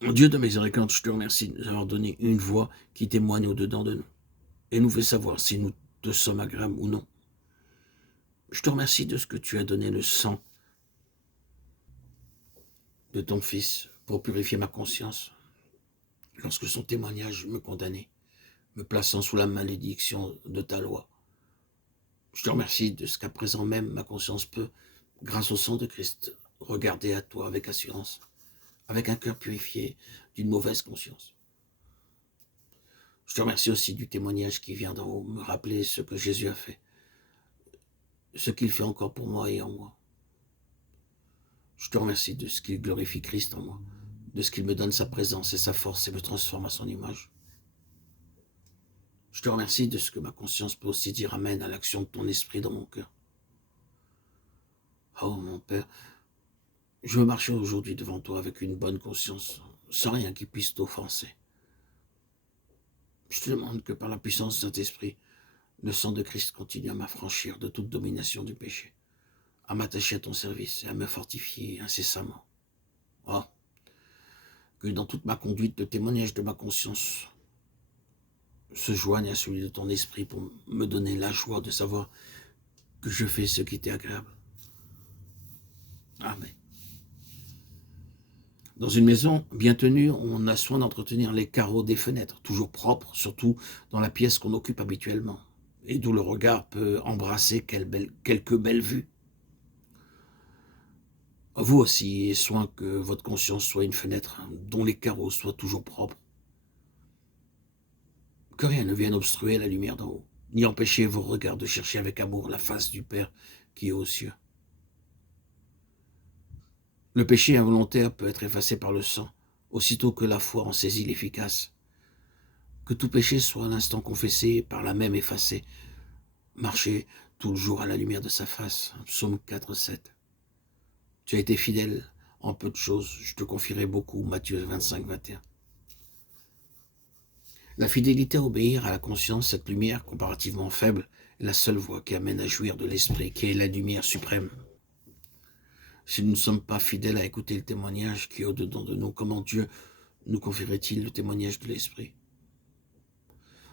Dieu de miséricorde, je te remercie de nous avoir donné une voix qui témoigne au-dedans de nous et nous fait savoir si nous te sommes agréables ou non. Je te remercie de ce que tu as donné le sang de ton Fils pour purifier ma conscience lorsque son témoignage me condamnait, me plaçant sous la malédiction de ta loi. Je te remercie de ce qu'à présent même ma conscience peut, grâce au sang de Christ, regarder à toi avec assurance, avec un cœur purifié d'une mauvaise conscience. Je te remercie aussi du témoignage qui vient d'en haut, me rappeler ce que Jésus a fait, ce qu'il fait encore pour moi et en moi. Je te remercie de ce qu'il glorifie Christ en moi, de ce qu'il me donne sa présence et sa force et me transforme à son image. Je te remercie de ce que ma conscience peut aussi dire amen à l'action de ton esprit dans mon cœur. Oh mon Père, je veux marcher aujourd'hui devant toi avec une bonne conscience, sans rien qui puisse t'offenser. Je te demande que par la puissance de Saint-Esprit, le sang de Christ continue à m'affranchir de toute domination du péché, à m'attacher à ton service et à me fortifier incessamment. Oh, que dans toute ma conduite, le témoignage de ma conscience se joigne à celui de ton esprit pour me donner la joie de savoir que je fais ce qui t'est agréable. Amen. Dans une maison bien tenue, on a soin d'entretenir les carreaux des fenêtres, toujours propres, surtout dans la pièce qu'on occupe habituellement, et d'où le regard peut embrasser quelques belles vues. Vous aussi, ayez soin que votre conscience soit une fenêtre dont les carreaux soient toujours propres. Que rien ne vienne obstruer la lumière d'en haut, ni empêcher vos regards de chercher avec amour la face du Père qui est aux cieux. Le péché involontaire peut être effacé par le sang, aussitôt que la foi en saisit l'efficace. Que tout péché soit à l'instant confessé et par là même effacé. Marchez tout le jour à la lumière de sa face. Psaume 4, 7. Tu as été fidèle en peu de choses, je te confierai beaucoup. Matthieu 25, 21. La fidélité à obéir à la conscience, cette lumière comparativement faible, est la seule voie qui amène à jouir de l'esprit, qui est la lumière suprême. Si nous ne sommes pas fidèles à écouter le témoignage qui est au-dedans de nous, comment Dieu nous confierait-il le témoignage de l'esprit?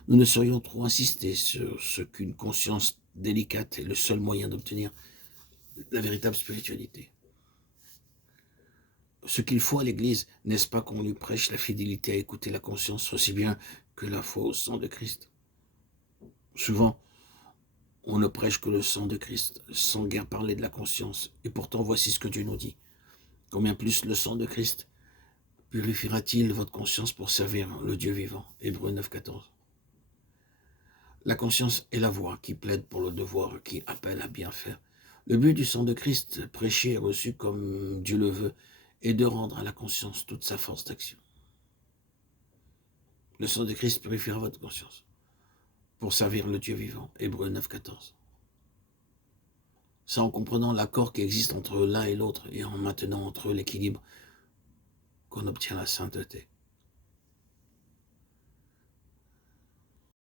Nous ne saurions trop insister sur ce qu'une conscience délicate est le seul moyen d'obtenir la véritable spiritualité. Ce qu'il faut à l'Église, n'est-ce pas qu'on lui prêche la fidélité à écouter la conscience aussi bien que la foi au sang de Christ? Souvent, on ne prêche que le sang de Christ, sans guère parler de la conscience. Et pourtant, voici ce que Dieu nous dit. Combien plus le sang de Christ purifiera-t-il votre conscience pour servir le Dieu vivant? Hébreux 9, 14. La conscience est la voix qui plaide pour le devoir, qui appelle à bien faire. Le but du sang de Christ, prêché et reçu comme Dieu le veut, est de rendre à la conscience toute sa force d'action. Le sang de Christ purifiera votre conscience pour servir le Dieu vivant. Hébreux 9, 14. Ça en comprenant l'accord qui existe entre l'un et l'autre et en maintenant entre eux l'équilibre qu'on obtient la sainteté.